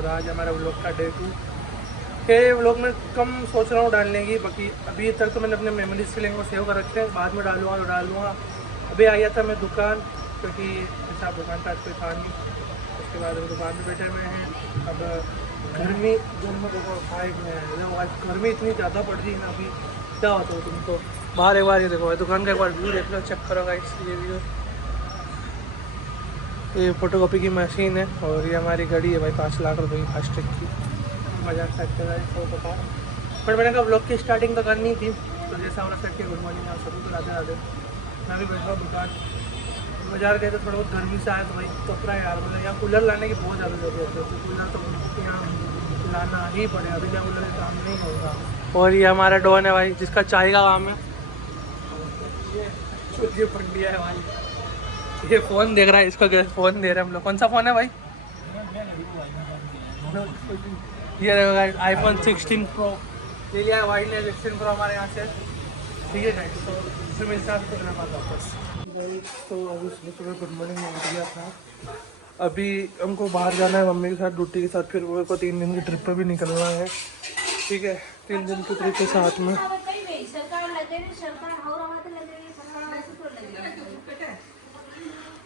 और आज हमारा व्लॉग का डे 2 के व्लॉग में कम सोच रहा हूँ डालने की। बाकी अभी तक तो मैंने अपने मेमोरीज से लिंक को सेव कर रखे हैं, बाद में डालूंगा तो डालूंगा। अभी आया था मैं दुकान, क्योंकि ऐसा दुकान पर आज कोई था नहीं। उसके बाद हम दुकान पर बैठे हुए हैं। अब गर्मी देखो भाई, मैं आज गर्मी इतनी ज़्यादा पड़ रही है ना। अभी क्या होता है तुमको बाहर एक बार ये देखो, दुकान का एक बार व्यू देख लो, चेक करो गाइस। ये फोटोकॉपी की मशीन है और ये हमारी घड़ी है भाई 5 लाख रुपए की फास्ट्रैक की। मजाक सकते हैं तो बताओ, बट मैंने कहा ब्लॉग की स्टार्टिंग तो करनी थी, तो जैसा हमारा सेट के गुड मॉर्निंग आप सभी को राधे राधे। मैं भी बैठा हूँ दुकान, बाजार गए तो थोड़ा बहुत गर्मी से आया तो भाई कपड़ा यार, मतलब यहाँ कूलर लाने की बहुत ज़्यादा ज़रूरत है। तो कूलर तो यहाँ लाना ही पड़ेगा, अभी क्या कूलर का काम नहीं होगा। और ये हमारा डॉन है भाई, जिसका चाय का काम है। ये पंडिया है भाई, ये फ़ोन देख रहा है, इसको फ़ोन दे रहे हैं हम लोग। कौन सा फ़ोन है भाई? ये आईफोन 16 प्रो ले लिया है भाई ने। 16 प्रो हमारे यहाँ से, ठीक है गाइस। तो फिर मिलता है आपको वापस भाई। तो अभी सुबह सुबह गुड मॉर्निंग में उठ गया था। अभी हमको बाहर जाना है मम्मी के साथ, ड्यूटी के साथ। फिर वो को 3 दिन की ट्रिप पर भी निकलना है, ठीक है। 3 दिन की ट्रिप के साथ में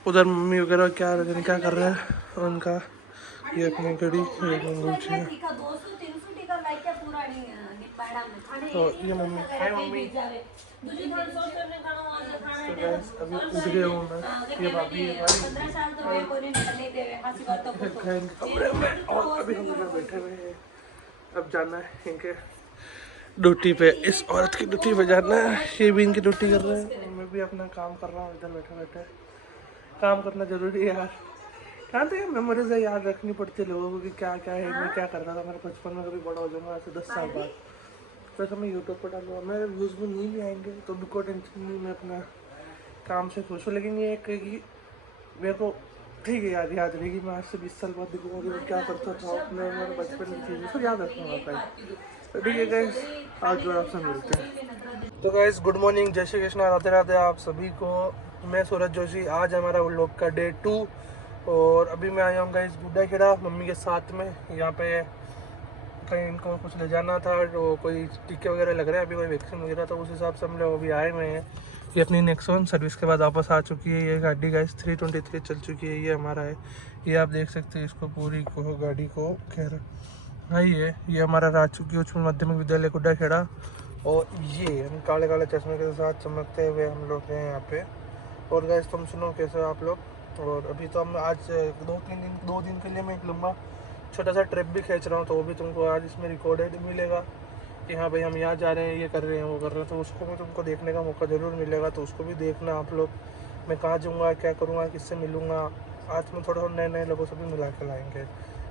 उधर मम्मी वगैरह क्या कर रहे हैं उनका। ये अपनी घड़ी, ये अंगूठी है। तो ये मम्मी, हाय मम्मी। तो गाइस अभी उठ गया हूँ मैं। ये भाभी है कमरे में, और अभी हम इधर बैठे हुए हैं। अब जाना है इनके ड्यूटी पे, इस औरत की ड्यूटी पे जाना है। ये भी इनकी ड्यूटी कर रहे हैं, मैं भी अपना काम कर रहा हूँ इधर बैठे बैठे। काम करना जरूरी है यार। कहाँ तो ये मेमोरीज है, याद रखनी पड़ती है लोगों को कि क्या क्या है, मैं क्या करता था मेरे बचपन में। कभी बड़ा हो जाऊंगा ऐसे 10 साल बाद, तो मैं यूट्यूब पर डालूंगा, मेरे व्यूज़ भी नहीं आएंगे तो भी कोई टेंशन नहीं, मैं अपना काम से खुश हूँ। लेकिन ये है कि मेरे को ठीक है याद रहेगी। मैं आज से 20 साल बाद देखूँगा कि मैं क्या करता था अपने, मेरे बचपन की चीज़ें सब याद रखूँगा भाई। तो ठीक है गाइस, आज जो आपसे मिलते हैं। तो गाइस गुड मॉर्निंग, जय श्री कृष्णा, राधे राधे आप सभी को। मैं सूरज जोशी, आज हमारा व्लॉग का डे 2। और अभी मैं आया हूँ गाइस गुड्डा खेड़ा मम्मी के साथ में। यहाँ पे कहीं इनको कुछ ले जाना था, तो कोई टीके वगैरह लग रहे हैं अभी, कोई वैक्सीन वगैरह, तो उस हिसाब से हम लोग अभी आए हुए हैं। ये अपनी नेक्सॉन सर्विस के बाद वापस आ चुकी है ये गाड़ी गाइस। 323 चल चुकी है, ये हमारा है। ये आप देख सकते हैं इसको, पूरी को गाड़ी को। खैर हाँ, ये हमारा राजकीय उच्च माध्यमिक विद्यालय गुड्डा खेड़ा। और ये हम काले काले चश्मे के साथ चमकते हुए हम लोग हैं यहाँ पे। और गाइस तुम सुनो कैसे आप लोग। और अभी तो हम आज 2 दिन के लिए मैं एक लंबा छोटा सा ट्रिप भी खींच रहा हूँ, तो वो भी तुमको आज इसमें रिकॉर्डेड मिलेगा कि हाँ भाई हम यहाँ जा रहे हैं, ये कर रहे हैं, वो कर रहे हैं। तो उसको भी तुमको देखने का मौका ज़रूर मिलेगा, तो उसको भी देखना आप लोग। मैं कहाँ जाऊँगा, क्या करूँगा, किससे मिलूँगा। आज मैं थोड़ा नए नए लोगों से भी मिला के लाएँगे।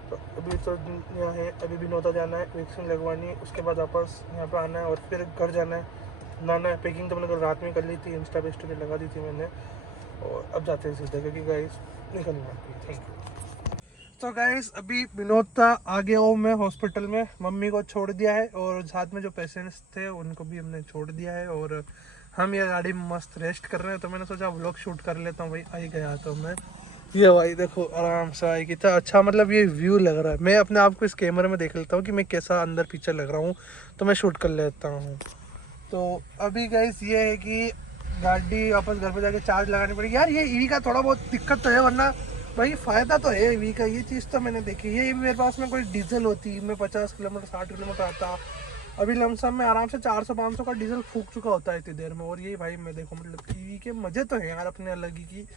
तो अभी तो यहाँ है, अभी भी नौता जाना है, वैक्सीन लगवानी है, उसके बाद वापस यहाँ पर आना है और फिर घर जाना है, नहाना है। पैकिंग तो मैंने कल रात में कर ली थी, इंस्टा पे स्टोरी लगा दी थी मैंने। और अब जाते हैं सीधे, क्योंकि गाइस निकलना है। Thank you. तो गाइस अभी विनोदता आ गया हूँ मैं हॉस्पिटल में, मम्मी को छोड़ दिया है और साथ में जो पेशेंट्स थे उनको भी हमने छोड़ दिया है। और हम ये गाड़ी में मस्त रेस्ट कर रहे हैं, तो मैंने सोचा व्लॉग शूट कर लेता हूँ भाई। आई गया तो मैं, ये भाई देखो आराम से आई, कितना अच्छा मतलब ये व्यू लग रहा है। मैं अपने आप को इस कैमरे में देख लेता हूँ कि मैं कैसा अंदर पीछे लग रहा हूँ, तो मैं शूट कर लेता हूँ। तो अभी गाइस ये है कि गाड़ी वापस घर पे जाके चार्ज लगानी पड़ेगी यार। ये ईवी का थोड़ा बहुत दिक्कत तो है, वरना भाई फ़ायदा तो है ईवी का। ये चीज़ तो मैंने देखी। ये मेरे पास में कोई डीजल होती, मैं 50 किलोमीटर 60 किलोमीटर आता, अभी लमसम में आराम से 400-500 का डीजल फूक चुका होता है इतनी देर में। और ये भाई मैं देखो, मतलब ईवी के मज़े तो हैं यार अपने अलग ही की।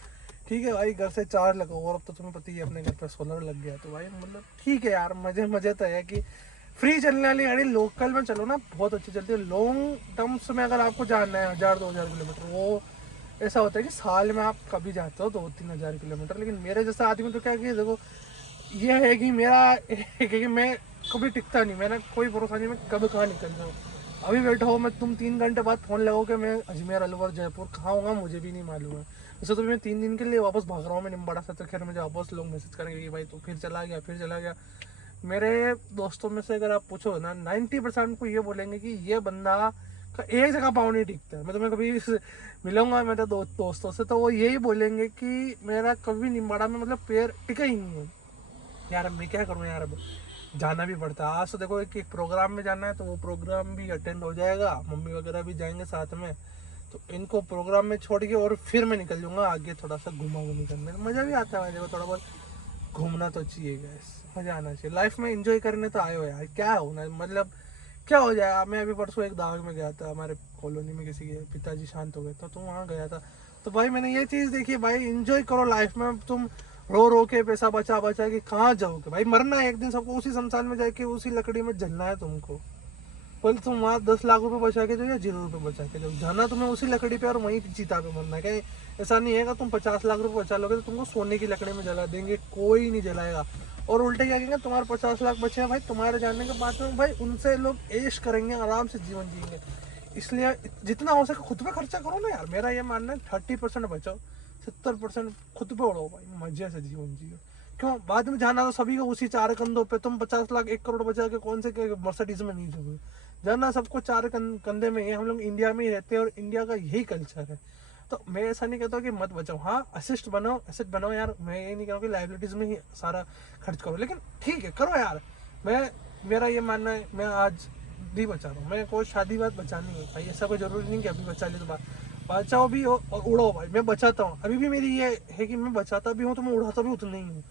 ठीक है भाई, घर से चार्ज लगाओ, और अब तो तुम्हें पता ही है अपने घर पर सोलर लग गया, तो भाई मतलब ठीक है यार, मज़े तो है कि फ्री चलने वाली गाड़ी लोकल में चलो ना, बहुत अच्छी चलती है। लॉन्ग टर्म्स में अगर आपको जाना है 1000-2000 किलोमीटर, वो ऐसा होता है कि साल में आप कभी जाते हो 2-3 हज़ार किलोमीटर। लेकिन मेरे जैसा आदमी तो क्या कि देखो, ये है कि मेरा है कि मैं कभी टिकता नहीं, मैंने कोई भरोसा नहीं मैं कभी कहाँ निकल जाऊँ। अभी बैठा हो मैं, तुम 3 घंटे बाद फ़ोन लगाओ कि मैं अजमेर, अलवर, जयपुर कहाँ होगा मुझे भी नहीं मालूम है। वैसे तो मैं 3 दिन के लिए वापस भाग रहा हूँ मैं निम्बाड़ा से, तो खैर मुझे वापस लोग मैसेज करेंगे कि भाई तो फिर चला गया। मेरे दोस्तों में से अगर आप पूछो ना, 90% को ये बोलेंगे कि ये बंदा का एक जगह पाँव नहीं टिकता है। मैं तुम्हें कभी मिलूंगा मेरे दोस्तों से, तो वो यही बोलेंगे कि मेरा कभी निम्बाड़ा में मतलब पैर टिका ही नहीं है। यार मैं क्या करूँ यार, अब जाना भी पड़ता है। आज तो देखो एक प्रोग्राम में जाना है, तो वो प्रोग्राम भी अटेंड हो जाएगा, मम्मी वगैरह भी जाएंगे साथ में, तो इनको प्रोग्राम में छोड़ के और फिर मैं निकल जाऊँगा आगे थोड़ा सा घुमा घूमी करने। मज़ा भी आता है भाई, देखो थोड़ा बहुत घूमना तो चाहिए गैस, मज़ा आना चाहिए लाइफ में, एंजॉय करने तो आए हो यार, क्या होना मतलब क्या हो जाएगा। मैं अभी परसों एक दावत में गया था, हमारे कॉलोनी में किसी के पिताजी शांत हो गए तो वहाँ गया था, तो भाई मैंने ये चीज़ देखी भाई, एंजॉय करो लाइफ में। तुम रो रो के पैसा बचा बचा के कहाँ जाओगे भाई, मरना है एक दिन सबको, उसी शमशान में जाके उसी लकड़ी में जलना है तुमको। बोले तुम वहाँ 10 लाख रुपए बचा के जाओ या 0 रुपये बचा के जाओ, जाना तुम्हें उसी लकड़ी पे और वहीं चिता पे मरना है। कहीं ऐसा नहीं है तुम 50 लाख रुपए बचा लोगे तो तुमको सोने की लकड़ी में जला देंगे, कोई नहीं जलाएगा। और उल्टे क्या कहेंगे, तुम्हारे 50 लाख बचे हैं भाई, तुम्हारे जाने के बाद में भाई उनसे लोग ऐश करेंगे, आराम से जीवन जिएंगे। इसलिए जितना हो सके खुद पे खर्चा करो ना यार, मेरा ये मानना है 30% बचाओ, 70% खुद पे उड़ाओ भाई, मजे से जीवन जियो। क्यों बाद में जाना तो सभी को उसी 4 कंधों पे, तुम 50 लाख 1 करोड़ बचा के कौन से मर्सिडीज में नहीं जाओगे, जाना सबको 4 कंधे में ही। हम लोग इंडिया में ही रहते हैं और इंडिया का यही कल्चर है। तो मैं ऐसा नहीं कहता कि मत बचाओ, हाँ असिस्ट बनाओ, एसेट बनाओ यार, मैं ये नहीं कहूँ कि लाइबिलिटीज में ही सारा खर्च करो, लेकिन ठीक है करो यार। मेरा ये मानना है, मैं आज भी बचा रहा हूँ, मैं कोई शादी बात बचानी है भाई, ऐसा कोई जरूरी नहीं कि अभी बचा ले तो बात, बचाओ भी हो और उड़ाओ भाई। मैं बचाता हूँ, अभी भी मेरी ये है कि मैं बचाता भी हूँ तो मैं उड़ाता भी उतना ही हूँ।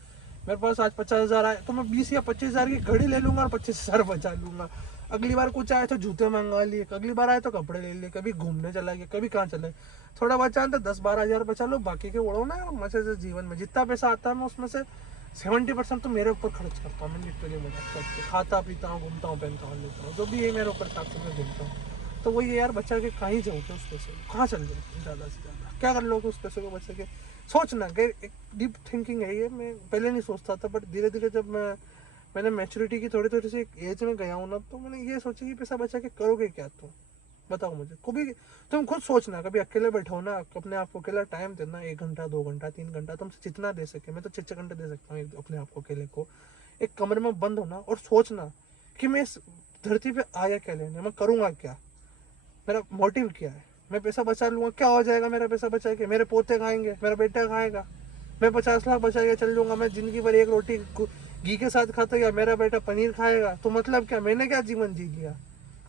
मेरे पास आज 50,000 आए तो मैं 20 या 25,000 की घड़ी ले लूंगा और 25,000 बचा लूंगा। अगली बार कुछ आए तो जूते मंगवा लिए, अगली बार आए तो कपड़े ले लिए, कभी घूमने चला गया, कभी कहाँ चले, थोड़ा बचा तो 10-12 हज़ार बचा लो, बाकी के उड़ो ना मजे से जीवन में। जितना पैसा आता है मैं उसमें से 70% तो मेरे ऊपर खर्च करता हूँ, मैं लिटरली मजाक करके खाता पीता हूँ, घूमता हूँ, पहनता हूँ, लेता हूँ, जो भी है मेरे ऊपर हिसाब से मैं घूमता हूँ। तो वही यार बचा के कहीं जाओगे उस पैसे को, कहाँ चल जाओगे ज़्यादा से ज़्यादा, क्या कर लोगे उस पैसे को बचा के। सोचना कि एक डीप थिंकिंग है ये, मैं पहले नहीं सोचता था, बट धीरे धीरे जब मैंने मैच्योरिटी की थोड़ी थोड़ी सी एक एज में गया हूँ ना, तो मैंने ये सोचा कि पैसा बचा के करोगे क्या तुम, बताओ मुझे। कभी तुम खुद सोचना, कभी अकेले बैठो ना, अपने आप को अकेला टाइम देना, 1 घंटा 2 घंटा 3 घंटा तुमसे जितना दे सके, मैं तो 6-6 घंटे दे सकता हूँ अपने आप को अकेले को, एक कमरे में बंद होना और सोचना कि मैं इस धरती पे आया क्या लेने, मैं करूँगा क्या, मेरा मोटिव क्या है। मैं पैसा बचा लूंगा, क्या हो जाएगा मेरा पैसा बचा के, मेरे पोते खाएंगे, मेरा बेटा खाएगा, मैं 50 लाख बचा के चल लूंगा, मैं जिंदगी भर एक रोटी घी के साथ खाता या मेरा बेटा पनीर खाएगा, तो मतलब क्या, मैंने क्या जीवन जी लिया,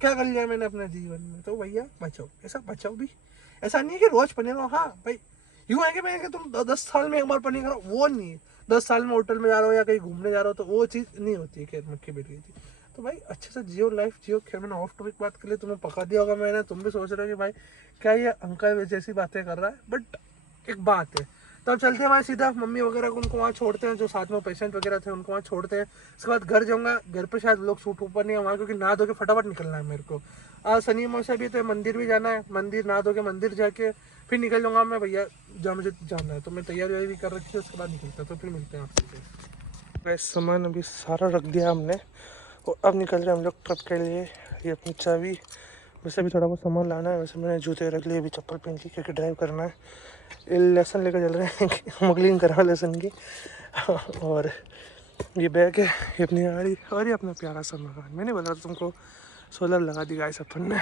क्या कर लिया मैंने अपने जीवन में। तो भैया बचाओ, ऐसा बचाओ भी, ऐसा नहीं है कि रोज पनीर खाओ, हाँ भाई यूँ है कि मैं कि तुम 10 साल में एक बार पनीर खाओ, वो नहीं है। 10 साल में होटल में जा रहा हो या कहीं घूमने जा रहा हो तो वो चीज़ नहीं होती है कि मक्खी बैठ गई थी। तो भाई अच्छे से जियो लाइफ जियो। खैर मैंने ऑफ टॉपिक बात कर ली, तुम्हें पका दिया होगा मैंने, तुम भी सोच रहे हो कि भाई क्या ये अंकल जैसी बातें कर रहा है, बट एक बात है। तो अब चलते हैं भाई सीधा मम्मी वगैरह को उनको वहाँ छोड़ते हैं, जो साथ में पेशेंट वगैरह थे उनको वहाँ छोड़ते हैं। उसके बाद घर जाऊँगा, घर पे शायद लोग सूट ऊपर नहीं है वहाँ, क्योंकि नहा धो के फटाफट निकलना है मेरे को। आज शनि अमावस्या भी तो मंदिर भी जाना है, मंदिर नहा धो के मंदिर जाके फिर निकल जाऊँगा मैं भैया जहाँ मुझे जाना है। तो मैं तैयारी भी कर रखी है, उसके बाद निकलता है, तो फिर मिलते हैं आपसे। सामान अभी सारा रख दिया हमने और अब निकल रहे हैं हम लोग ट्रिप के लिए। ये अपनी चाबी, वैसे भी थोड़ा बहुत सामान लाना है, वैसे मैंने जूते रख लिए, अभी चप्पल पहन ली क्योंकि ड्राइव करना है। लेसन लेकर चल रहे हैं स्मगलिंग करा लेसन की। और ये बैग है, ये अपनी गाड़ी और ये अपना प्यारा सा मकान। मैंने बोला था तुमको सोलर लगा दी गाइस अपन ने,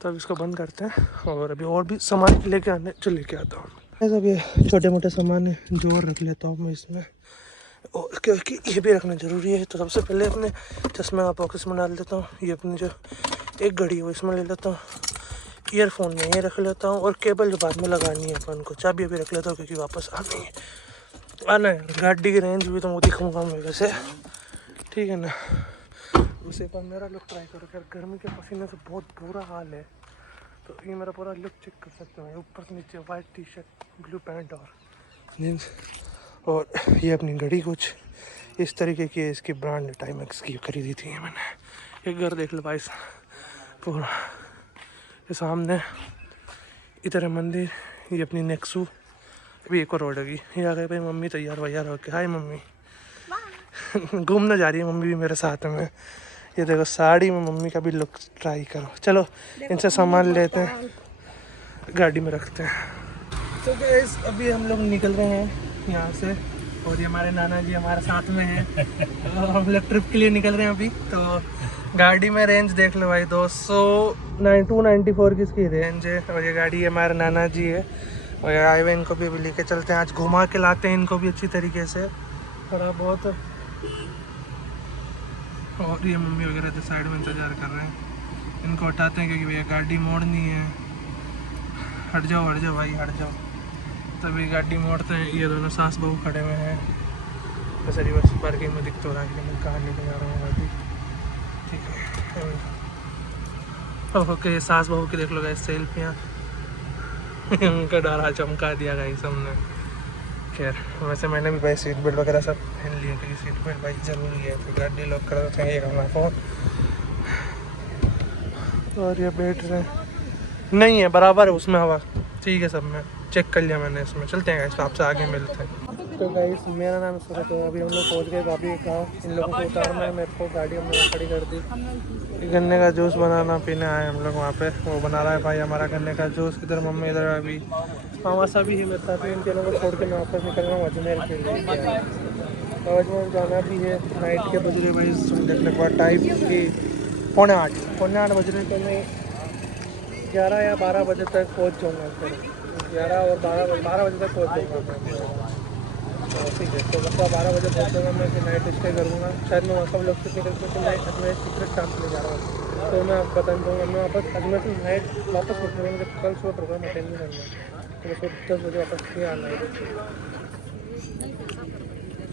तो अब इसको बंद करते हैं और अभी और भी सामान लेके आने जो लेके आता हूँ। अब ये छोटे मोटे सामान है जो और रख लेता हूँ मैं इसमें, और क्योंकि ये भी रखना ज़रूरी है। तो सबसे पहले अपने चश्मे का पॉकेट में डाल देता हूँ, ये अपनी जो एक घड़ी है वो इसमें ले लेता हूँ, ईयरफोन में ये रख लेता हूँ और केबल जो बाद में लगानी है अपन को, चाबी अभी रख लेता हूँ क्योंकि वापस आना है। गाड़ी की रेंज भी तो मैं दिखाऊँगा मैं वैसे, ठीक है ना। उसे पर मेरा लुक ट्राई करो, खैर गर्मी के पसीने से बहुत बुरा हाल है। तो ये मेरा पूरा लुक चेक कर सकते हो, ऊपर से नीचे white T shirt, blue pant और जीन्स, और ये अपनी घड़ी कुछ इस तरीके की है, इसकी ब्रांड टाइमेक्स की खरीदी थी ये मैंने। एक घर देख लो भाई पूरा, ये सामने इधर है मंदिर, ये अपनी नेक्सू, अभी एक और रोड है। ये आ गए भाई मम्मी तैयार वैयार होके। हाय मम्मी घूमने जा रही है मम्मी भी मेरे साथ में। ये देखो साड़ी में मम्मी का भी लुक ट्राई करो। चलो इनसे सामान लेते हैं, गाड़ी में रखते हैं। तो गाइस अभी हम लोग निकल रहे हैं यहाँ से, और ये हमारे नाना जी हमारे साथ में हैं। तो हम लोग ट्रिप के लिए निकल रहे हैं अभी। तो गाड़ी में रेंज देख लो भाई, 294 की इसकी रेंज है। और ये गाड़ी हमारे नाना जी है, और ये आए हुए इनको भी अभी लेके चलते हैं, आज घुमा के लाते हैं इनको भी अच्छी तरीके से। थोड़ा बहुत और ये मम्मी वगैरह तो साइड में इंतज़ार कर रहे हैं, इनको हटाते हैं क्योंकि भैया गाड़ी मोड़नी है। हट जाओ भाई हट जाओ। तभी गाड़ी मोड़ते हैं। ये दोनों सास बहू खड़े हुए हैं। बस अभी बस पार्किंग में दिख तो रहा है कि मैं कहाँ लेके जा रहा हूँ गाड़ी। ठीक है ओके, सास बहू की देख लो गाइस सेल्फियाँ। उनका डरा चमका दिया गाइस हमने। खैर वैसे मैंने भी भाई सीट बेल्ट वगैरह सब पहन लिया क्योंकि सीट बेल्ट भाई ज़रूरी है। तो गाड़ी लॉक कर देते हैं। ये हमारा फ़ोन और ये बैठ रहे नहीं है बराबर है उसमें हवा। ठीक है सब में चेक कर लिया मैंने इसमें। चलते हैं गाइस आपसे आगे मिलते हैं। तो गाइस मेरा नाम सूरज है। अभी हम लोग पहुँच गए भाभी के गाँव। इन लोगों को उतारना है मेरे को। गाड़ी हम लोग खड़ी कर दी। गन्ने का जूस बनाना पीने आए हम लोग वहाँ पे। वो बना रहा है भाई हमारा गन्ने का जूस। इधर मम्मी इधर अभी मामा सा भी है मेरे साथ में। इन तीनों को छोड़ के मैं वापस निकल रहा हूँ अजमेर के लिए। अजमेर जाना भी है। नाइट के बज रहे भाई देखने के बाद टाइम की 7:45 बज रहे। तो मैं 11 या 12 बजे तक पहुँच जाऊँगा। फिर 11 और 12 बजे तक पहुँच जाऊँगा मैं। ठीक है तो मतलब 12 बजे पहुँचूँगा मैं। फिर नाइट स्टे करूँगा। शायद मैं वहाँ सब लोग से निकल के मैं अजमेर सीक्रेट काम के लिए जा रहा हूँ। तो मैं आपको बता दूँगा मैं वापस अजमेर से नाइट वापस निकलूँगा। मुझे कल शूट होगा मैं अटेंड नहीं करना। तो मैं 10 बजे वापस नहीं आना है।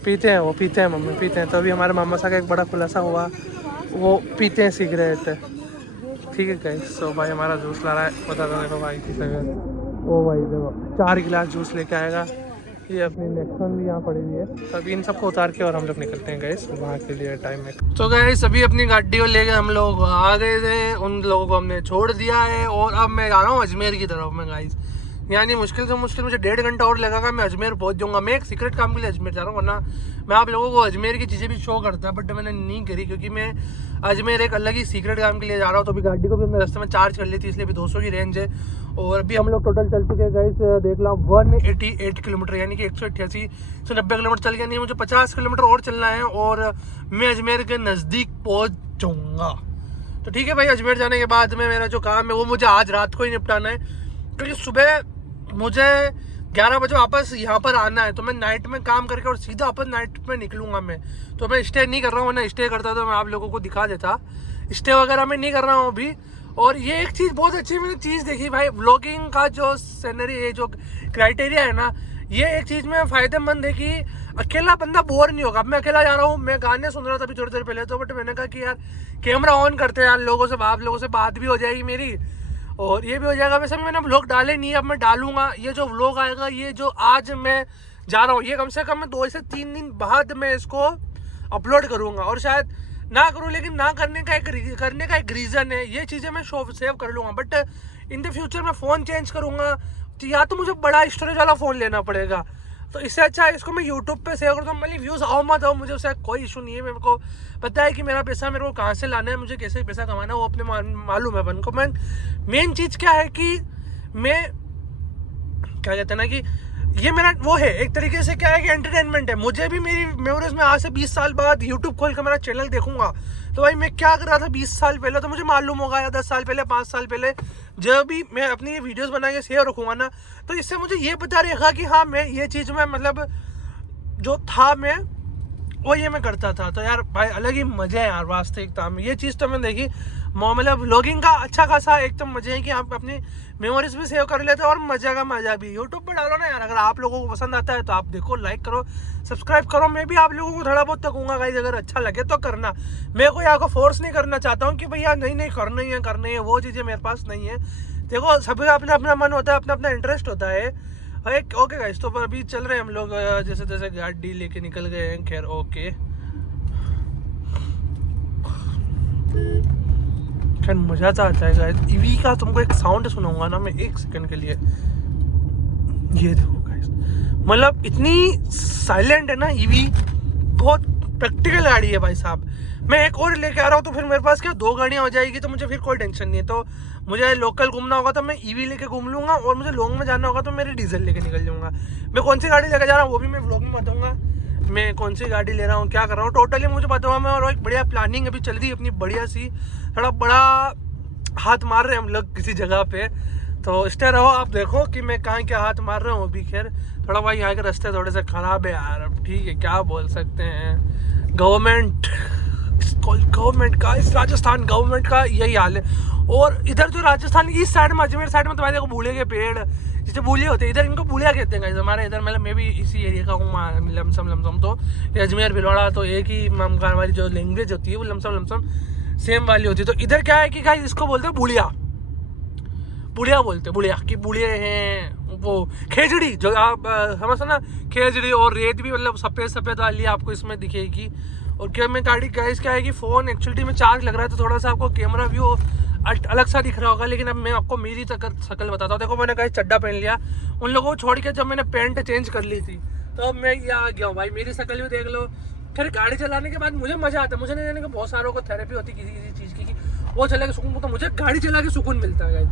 पीते हैं वो पीते हैं मम्मी पीते हैं। तो अभी हमारे मामा साहब का एक बड़ा खुलासा हुआ। वो पीते हैं सिगरेट। ठीक है गाइस। सो भाई हमारा जूस ला रहा है। बता दो देखो भाई की सगैर। ओ भाई देखो 4 गिलास जूस लेके आएगा। ये अपनी नेक्सन भी यहाँ पड़ी हुई है। तो अभी इन सबको उतार के और हम लोग निकलते हैं गाइस वहाँ के लिए टाइम में। तो गाइस अभी अपनी गाड़ी को लेके हम लोग आ गए थे। उन लोगों को हमने छोड़ दिया है और अब मैं जा रहा हूँ अजमेर की तरफ में गाइस। यानी मुश्किल से मुश्किल मुझे 1.5 घंटा और लगेगा। मैं अजमेर पहुँच जाऊँगा। मैं एक सीक्रेट काम के लिए अजमेर जा रहा हूँ। वरना मैं आप लोगों को अजमेर की चीज़ें भी शो करता बट मैंने नहीं करी क्योंकि मैं अजमेर एक अलग ही सीक्रेट काम के लिए जा रहा हूँ। तो अभी गाड़ी को भी हमने रास्ते में चार्ज कर ली थी इसलिए भी 200 की रेंज है। और अभी हम लोग टोटल चल चुके हैं गाइस देख लो 188 किलोमीटर यानी कि 188 से 90 किलोमीटर चल गया। नहीं मुझे 50 किलोमीटर और चलना है और मैं अजमेर के नज़दीक पहुँच जाऊँगा। तो ठीक है भाई अजमेर जाने के बाद में मेरा जो काम है वो मुझे आज रात को ही निपटाना है क्योंकि सुबह मुझे 11 बजे वापस यहाँ पर आना है। तो मैं नाइट में काम करके और सीधा वापस नाइट में निकलूँगा मैं। तो मैं स्टे नहीं कर रहा हूँ। वरना स्टे करता तो मैं आप लोगों को दिखा देता। स्टे वगैरह मैं नहीं कर रहा हूँ अभी। और ये एक चीज़ बहुत अच्छी मैंने चीज़ देखी भाई व्लॉगिंग का जो सीनरी है जो क्राइटेरिया है ना ये एक चीज़ में फ़ायदेमंद है कि अकेला बंदा बोर नहीं होगा। अब मैं अकेला जा रहा हूँ। मैं गाने सुन रहा था अभी थोड़ी देर पहले तो बट मैंने कहा कि यार कैमरा ऑन करते हैं यार लोगों से बात भी हो जाएगी मेरी और ये भी हो जाएगा। वैसे भी मैंने व्लॉग डाले नहीं। अब मैं डालूंगा। ये जो व्लॉग आएगा ये जो आज मैं जा रहा हूँ ये कम से कम मैं 2 से 3 दिन बाद मैं इसको अपलोड करूँगा। और शायद ना करूँ लेकिन ना करने का एक रीज़न है। ये चीज़ें मैं सेव कर लूँगा बट इन द फ्यूचर मैं फ़ोन चेंज करूँगा तो या तो मुझे बड़ा स्टोरेज वाला फ़ोन लेना पड़ेगा। तो इससे अच्छा इसको मैं यूट्यूब पे सेव करता हूँ। मतलब व्यूज़ आओ मत आओ मुझे उससे कोई इशू नहीं है। मेरे को पता है कि मेरा पैसा मेरे को कहाँ से लाना है मुझे कैसे पैसा कमाना है वो अपने मालूम है अपन को। मैं मेन चीज़ क्या है कि मैं क्या कहते हैं ना कि ये मेरा वो है एक तरीके से क्या है कि एंटरटेनमेंट है। मुझे भी मेरी मेमोरीज में आज से 20 साल बाद यूट्यूब खोल कर मेरा चैनल देखूंगा तो भाई मैं क्या कर रहा था 20 साल पहले तो मुझे मालूम होगा या 10 साल पहले 5 साल पहले जब भी मैं अपनी ये वीडियोस बना के शेयर रखूँगा ना तो इससे मुझे ये पता रहेगा कि हाँ मैं ये चीज़ में मतलब जो था मैं वो ये मैं करता था। तो यार भाई अलग ही मज़े है यार वास्तविकता में। ये चीज़ तो मैंने देखी मतलब व्लॉगिंग का अच्छा खासा एक तो मज़े है कि आप अपनी मेमोरीज भी सेव कर लेते हो और मज़े का मज़ा भी। यूट्यूब पर डालो ना यार अगर आप लोगों को पसंद आता है तो आप देखो लाइक करो सब्सक्राइब करो। मैं भी आप लोगों को थोड़ा बहुत तकूँगा गाइस अगर अच्छा लगे तो करना। मैं कोई आपको फोर्स नहीं करना चाहता हूँ कि भैया नहीं करना ही है वो चीज़ें मेरे पास नहीं है। देखो सभी अपना अपना मन होता है अपना अपना इंटरेस्ट होता है। ओके गाइस तो अभी चल रहे हैं हम लोग जैसे तैसे गाड़ी लेके निकल गए हैं। खैर ओके खैर मज़ा तो आता है गाइस। ईवी का तुमको एक साउंड सुनाऊंगा ना मैं 1 सेकंड के लिए। ये देखो गाइस मतलब इतनी साइलेंट है ना ईवी बहुत प्रैक्टिकल गाड़ी है भाई साहब। मैं एक और लेके आ रहा हूँ तो फिर मेरे पास क्या 2 गाड़ियाँ हो जाएगी तो मुझे फिर कोई टेंशन नहीं है। तो मुझे लोकल घूमना होगा तो मैं ईवी लेके घूम लूँगा और मुझे लॉन्ग में जाना होगा तो मेरी डीजल लेके निकल जाऊँगा। मैं कौन सी गाड़ी लेके जा रहा हूँ वो भी मैं व्लॉग में बताऊँगा मैं कौन सी गाड़ी ले रहा हूँ क्या कर रहा हूँ टोटली मुझे बताऊँगा मैं। और एक बढ़िया प्लानिंग अभी चल रही है अपनी बढ़िया सी थोड़ा बड़ा हाथ मार रहे हैं हम लोग किसी जगह पे तो स्टे रहो, आप देखो कि मैं कहाँ क्या हाथ मार रहा हूँ। अभी खैर थोड़ा भाई यहाँ के रास्ते थोड़े से ख़राब है यार, अब ठीक है क्या बोल सकते हैं। गवर्नमेंट का, इस राजस्थान गवर्नमेंट का यही हाल है। और इधर जो राजस्थान इस साइड में, अजमेर साइड में, तो भाई देखो बूढ़े के पेड़ जैसे बूढ़े होते हैं, इधर इनको बूढ़िया कहते हैं। हमारे इधर मतलब मैं भी इसी एरिया का हूँ, लमसम तो अजमेर भिलवाड़ा तो एक ही हमारी जो लैंग्वेज होती है वो लमसम सेम वाली होती है। तो इधर क्या है कि गाइस इसको बोलते हैं बुढ़िया बोलते हैं, बुढ़िया कि बूढ़े हैं। वो खेजड़ी जो आप समझो ना, खेजड़ी और रेत भी मतलब सफ़ेद वाली आपको इसमें दिखेगी। और क्या मैं गाड़ी गाइस क्या है कि फ़ोन एक्चुअली में चार्ज लग रहा है तो थोड़ा सा आपको कैमरा व्यू अलग सा दिख रहा होगा। लेकिन अब मैं आपको मेरी शक्ल बताता हूँ। देखो मैंने गाइस चड्डा पहन लिया, उन लोगों को छोड़ के जब मैंने पैंट चेंज कर ली थी तो अब मैं ये आ गया हूँ भाई, मेरी शक्ल भी देख लो। फिर गाड़ी चलाने के बाद मुझे मज़ा आता है, मुझे नहीं जाने का बहुत सारों को थेरेपी होती है किसी चीज़ की, वो चला के सुकून, तो मुझे गाड़ी चला के सुकून मिलता है।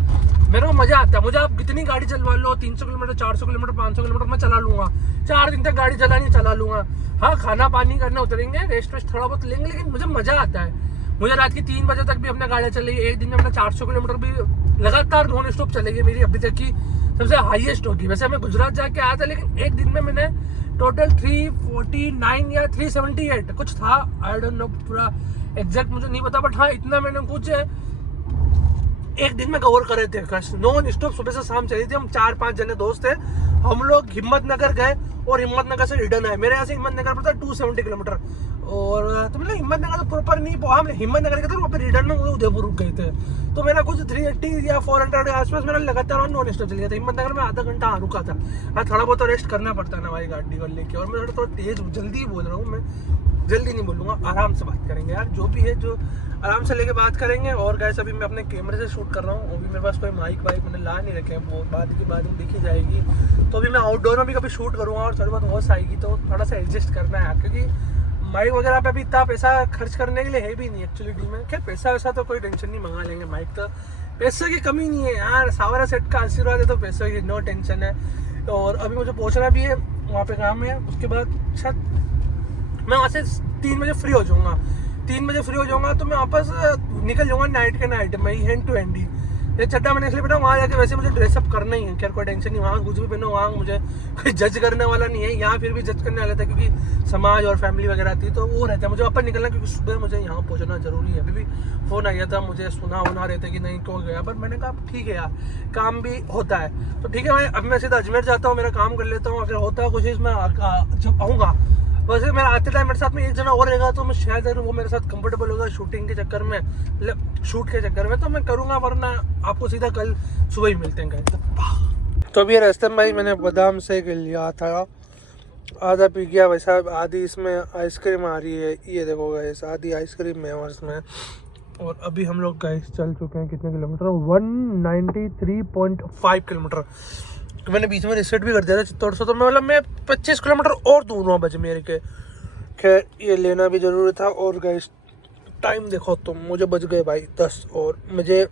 मेरे को मज़ा आता है। मुझे आप कितनी गाड़ी चलवा लो, 300 किलोमीटर 400 किलोमीटर 500 किलोमीटर मैं चला लूँगा, 4 दिन तक गाड़ी चला लूँगा। हाँ खाना पानी करना उतरेंगे, रेस्ट वेस्ट थोड़ा बहुत लेंगे, लेकिन मुझे मज़ा आता है। मुझे रात की 3 बजे तक भी अपना गाड़ी चलेगी, एक दिन में अपना 400 किलोमीटर भी लगातार नॉन स्टॉप चलेगी, मेरी अभी तक की सबसे हाईएस्ट होगी। वैसे मैं गुजरात जाके आया था, लेकिन एक दिन में मैंने टोटल 349 या 378 कुछ था, आई डोंट नो पूरा एग्जैक्ट मुझे नहीं पता, बट हाँ इतना मैंने कुछ एक दिन में कवर करे थे नॉन स्टॉप। सुबह से शाम चली थी, हम 4-5 जने दोस्त थे, हम लोग हिम्मतनगर गए और हिम्मतनगर से रिटर्न आए। मेरे यहाँ से हिम्मतनगर पड़ता है 270 किलोमीटर। और तो मतलब हिम्मतनगर तो प्रॉपर नहीं पहुंचा, हम हिम्मतनगर के थे वहाँ पर रिटर्न में उदयपुर रुक गए थे। तो मेरा कुछ 380 या 400 के आसपास मेरा लगातार नॉन स्टॉप चल गया था। हिम्मतनगर में आधा घंटा रुका था। हाँ थोड़ा बहुत तो रेस्ट करना पड़ता है ना भाई गाड़ी को लेके। और मैं थोड़ा तेज जल्दी बोल रहा हूँ, मैं जल्दी नहीं बोलूँगा, आराम से बात करेंगे यार, जो भी है जो आराम से लेके बात करेंगे। और गाइस अभी मैं अपने कैमरे से शूट कर रहा हूँ, अभी मेरे पास कोई माइक वाइक मैंने ला नहीं रखे हैं, वो बाद में देखी जाएगी। तो अभी मैं आउटडोर में भी कभी शूट करूँगा और थोड़ी बहुत वॉइस आएगी, तो थोड़ा सा एडजस्ट करना है क्योंकि माइक वगैरह पे अभी इतना पैसा खर्च करने के लिए है भी नहीं एक्चुअली में। खैर पैसा वैसा तो कोई टेंशन नहीं, मंगा लेंगे माइक, तो पैसे की कमी नहीं है यार, सावरा सेट का आशीर्वाद है तो पैसे की नो टेंशन है। और अभी मुझे पहुँचना भी है, वहाँ पे काम है, उसके बाद शायद मैं वहाँ से 3 बजे फ्री हो जाऊँगा। 3 बजे फ्री हो जाऊँगा तो मैं वापस निकल जाऊँगा नाइट में ही, हैंड टू हैंड ही। ये चड्डा मैंने इसलिए पहना, वहाँ जाके वैसे मुझे ड्रेसअप करना ही है, खैर कोई टेंशन नहीं, वहाँ कुछ भी पहनो, वहाँ मुझे कोई जज करने वाला नहीं है। यहाँ फिर भी जज करने वाला था क्योंकि समाज और फैमिली वगैरह थी, तो वो रहता है मुझे वापस निकलना, क्योंकि सुबह मुझे यहाँ पहुँचना जरूरी है। अभी भी फ़ोन आया था, मुझे सुना रहता है कि नहीं क्यों गया, बट मैंने कहा ठीक है यार, काम भी होता है तो ठीक है भाई। अब मैं सीधा अजमेर जाता हूँ, मेरा काम कर लेता हूँ, अगर होता है कुछ इसमें जब आऊँगा। वैसे मेरा आते टाइम मेरे साथ में एक जना और रहेगा तो मैं शायद वो मेरे साथ कंफर्टेबल होगा शूटिंग के चक्कर में, मतलब शूट के चक्कर में, तो मैं करूँगा, वरना आपको सीधा कल सुबह ही मिलते हैं गाइस। तो अभी रास्ते में भाई मैंने बादाम शेक लिया था, आधा पी गया, वैसा आधी इसमें आइसक्रीम आ रही है, ये देखो गाइस आधी आइसक्रीम है और इसमें। और अभी हम लोग गाइस चल चुके हैं कितने किलोमीटर, 193.5 किलोमीटर। मैंने बीच में रिसेट भी कर दिया था चित्तौड़ से, तो मैं मतलब मैं 25 किलोमीटर और दूर हूँ अजमेर के। खैर ये लेना भी ज़रूरी था। और गाइस टाइम देखो तुम, मुझे बज गए भाई 10 और मुझे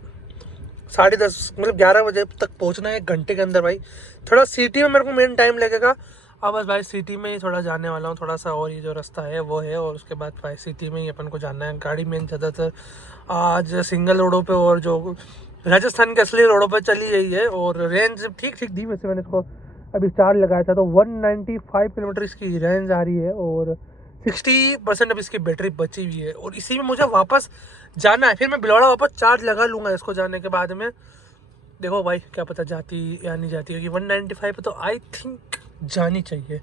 10:30 मतलब 11 बजे तक पहुँचना है, 1 घंटे के अंदर भाई। थोड़ा सिटी में मेरे को मेन टाइम लगेगा, अब बस भाई सिटी में ही थोड़ा जाने वाला हूँ थोड़ा सा, और ये जो रास्ता है वो है, और उसके बाद भाई सिटी में ही अपन को जाना है। गाड़ी मेन ज़्यादातर आज सिंगल रोडों पे और जो राजस्थान के असली रोडों पर चली गई है, और रेंज ठीक ठीक दी। वैसे मैंने इसको अभी चार्ज लगाया था तो 195 किलोमीटर इसकी रेंज आ रही है, और 60% अब इसकी बैटरी बची हुई है, और इसी में मुझे वापस जाना है। फिर मैं भिलवाड़ा वापस चार्ज लगा लूँगा इसको जाने के बाद में। देखो भाई क्या पता जाती या नहीं जाती, क्योंकि 195 पे तो आई थिंक जानी चाहिए।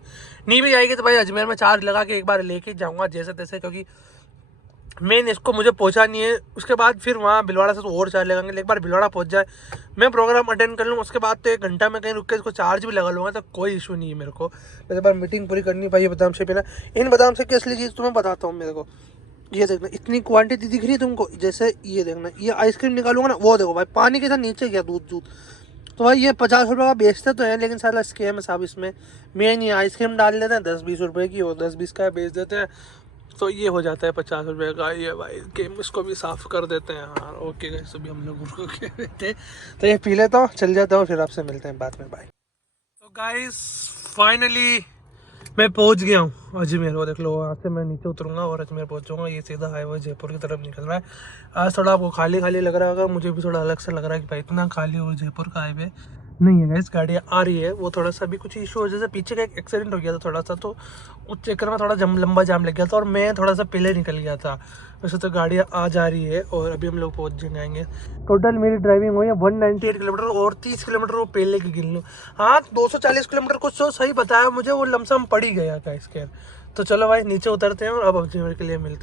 नहीं भी आएगी तो भाई अजमेर में चार्ज लगा के एक बार लेके जाऊँगा जैसे तैसे, क्योंकि मेन इसको मुझे पहुंचानी है। उसके बाद फिर वहाँ भिलवाड़ा से तो और चार्ज लगाएंगे, एक बार भिलवाड़ा पहुंच जाए, मैं प्रोग्राम अटेंड कर लूँ, उसके बाद तो 1 घंटा में कहीं रुक के इसको चार्ज भी लगा लूँगा, तो कोई इशू नहीं है मेरे को। एक बार मीटिंग पूरी करनी भाई बादाम से पीना। इन बादाम से की असली चीज़ तुम्हें बताता हूँ मेरे को, ये देखना इतनी क्वांटिटी दिख रही है तुमको, जैसे ये देखना, ये आइसक्रीम निकालूंगा ना, वो देखो भाई पानी के साथ नीचे गया दूध। तो भाई ये 50 रुपये का बेचते तो हैं, लेकिन सारा स्कैम है साहब इसमें। मेन ये आइसक्रीम डाल देते हैं 10-20 रुपये की, और 10-20 का बेच देते हैं, तो ये हो जाता है 50 रुपये का। ये भाई गेम इसको भी साफ़ कर देते हैं। हाँ ओके गाइस, अभी हम लोग उसको कह रहे थे, तो ये पी लेता हूँ, चल जाता हूँ, फिर आपसे मिलते हैं बाद में, बाय। तो गाइस फाइनली मैं पहुंच गया हूँ अजमेर। वो देख लो, वहाँ से मैं नीचे उतरूंगा और अजमेर पहुंचूंगा। ये सीधा हाईवे जयपुर की तरफ निकल रहा है। आज थोड़ा आपको खाली खाली लग रहा होगा, मुझे भी थोड़ा अलग से लग रहा है कि भाई इतना खाली और जयपुर का हाईवे नहीं है। इस गाड़ी आ रही है, वो थोड़ा सा भी कुछ इशू वजह से पीछे का एक एक्सीडेंट हो गया था थोड़ा सा, तो उस चक्कर में थोड़ा लंबा जाम लग गया था और मैं थोड़ा सा पहले निकल गया था। वैसे तो गाड़ियाँ आ जा रही है और अभी हम लोग पहुँच जाएंगे। टोटल मेरी ड्राइविंग हुई है 198 किलोमीटर और 30 किलोमीटर वो पहले की गिन लूँ। हाँ, 240 किलोमीटर कुछ तो सही बताया मुझे, वो लमसम पड़ ही गया था इसके। तो चलो भाई नीचे उतरते हैं और अब अजमेर के लिए मिलते हैं।